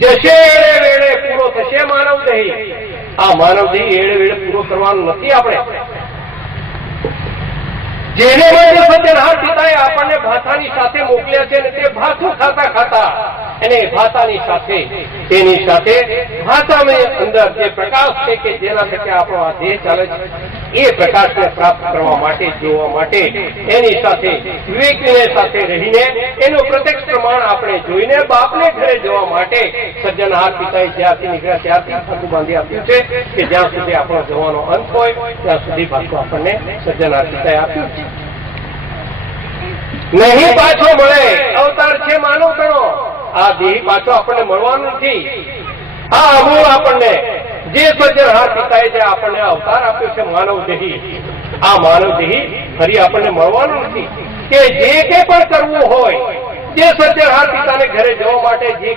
જશે એળે વેળે પૂરો થશે માનવ દેહ. આ માનવ દેહ એળે વેળે પૂરો કરવાનો નથી. આપણે જેને માટે સજ્જનહાર પિતાએ આપણને ભાષાની સાથે મોકલ્યા છે, ને તે ભાષું ખાતા ખાતા અને ભાષાની સાથે તેની સાથે ભાષાની અંદર જે પ્રકાશ છે કે જેના થકી આપણો આ દેહ ચાલે છે, એ પ્રકાશને પ્રાપ્ત કરવા માટે, જોવા માટે એની સાથે વિવેકની સાથે રહીને એનું પ્રત્યક્ષ પ્રમાણ આપણે જોઈને બાપને ઘરે જવા માટે સજ્જનહાર પિતાએ જ્યાંથી નીકળ્યા ત્યારથી ખાતું બાંધી આપ્યું છે કે જ્યાં સુધી આપણો જવાનો અંત હોય ત્યાં સુધી પાછું આપણને સજ્જનહાર પિતાએ આપ્યું છે. નહીં પાછો મળે. અવતાર છે માનવ તણો. આ દેહ પાછો આપણને મળવાનું નથી. આ અમૂળ આપણને જે સજ્જનહાર પિતાએ જે આપણને અવતાર આપ્યો છે માનવ દેહી, આ માનવ દેહી ફરી આપણને મળવાનું નથી. કે જે કંઈ પણ કરવું હોય, જે સજ્જનહાર પિતાને ઘરે જવા માટે જે કંઈ